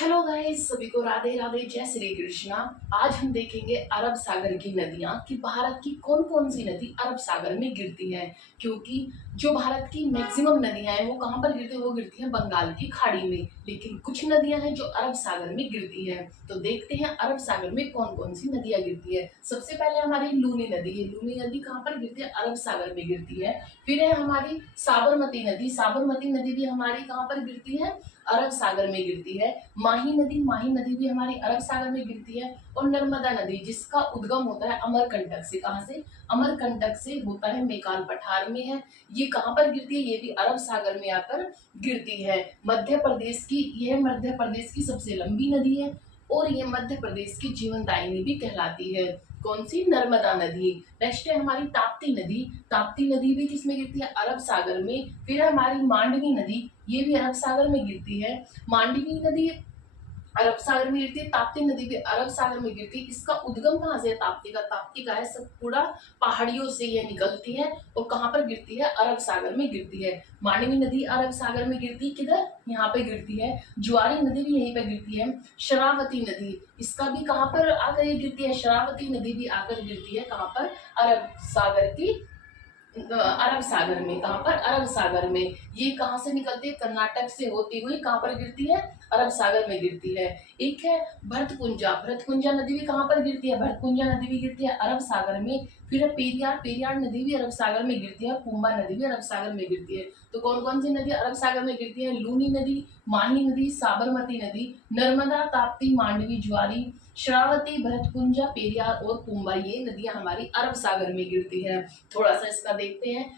Hello guys, सभी को राधे राधे, जय श्री कृष्णा। आज हम देखेंगे अरब सागर की नदियां कि भारत की कौन कौन सी नदी अरब सागर में गिरती है। क्योंकि जो भारत की मैक्सिमम नदियां हैं वो कहाँ पर गिरती है, वो गिरती हैं बंगाल की खाड़ी में। लेकिन कुछ नदियां हैं जो अरब सागर में गिरती हैं। तो देखते हैं अरब सागर में कौन कौन सी नदियां गिरती है। सबसे पहले हमारी लूनी नदी है। लूनी नदी कहाँ पर गिरती है, अरब सागर में गिरती है। फिर है हमारी साबरमती नदी। साबरमती नदी भी हमारी कहाँ पर गिरती है, अरब सागर में गिरती है। माही नदी भी हमारी अरब सागर में गिरती है। और नर्मदा नदी जिसका उद्गम होता है अमरकंटक से। कहाँ से, अमरकंटक से होता है, मेकाल पठार में है। ये कहाँ पर गिरती है, ये भी अरब सागर में आकर गिरती है। यह मध्य प्रदेश की सबसे लंबी नदी है और ये मध्य प्रदेश की जीवनदायिनी भी कहलाती है। कौन सी, नर्मदा नदी। नेक्स्ट है हमारी ताप्ती नदी। ताप्ती नदी भी किसमें गिरती है, अरब सागर में। फिर हमारी मांडवी नदी, ये भी अरब सागर में गिरती है। मांडवी नदी अरब सागर में गिरती है। ताप्ती नदी भी अरब सागर में गिरती है। इसका उद्गम कहाँ से है, ताप्ती का है सतपुड़ा पहाड़ियों से ये निकलती है और कहाँ पर गिरती है, अरब सागर में गिरती है। मांडवी नदी अरब सागर में गिरती है, किधर, यहाँ पे गिरती है। ज्वारी नदी भी यहीं पे गिरती है। शरावती नदी, इसका भी कहाँ पर आकर ये गिरती है, शरावती नदी भी आकर गिरती है कहाँ पर, अरब सागर में। कहाँ पर, अरब सागर में। ये कहाँ से निकलती है, कर्नाटक से होती हुई कहाँ पर गिरती है, अरब सागर में गिरती है। एक है भरतपुंजा। भरतपुंजा नदी भी कहाँ पर गिरती है, भरतपुंजा नदी भी गिरती है अरब सागर में। फिर है पेरियार। पेरियार नदी भी अरब सागर में गिरती है। पुम्बा नदी भी अरब सागर में गिरती है। तो कौन कौन सी नदी अरब सागर में गिरती है, लूनी नदी, माही नदी, साबरमती नदी, नर्मदा, ताप्ती, मांडवी, ज्वारी, श्रावती, भरतपुंजा, पेरियार और पुम्बा, ये नदियां हमारी अरब सागर में गिरती है। थोड़ा सा इसका देखते हैं।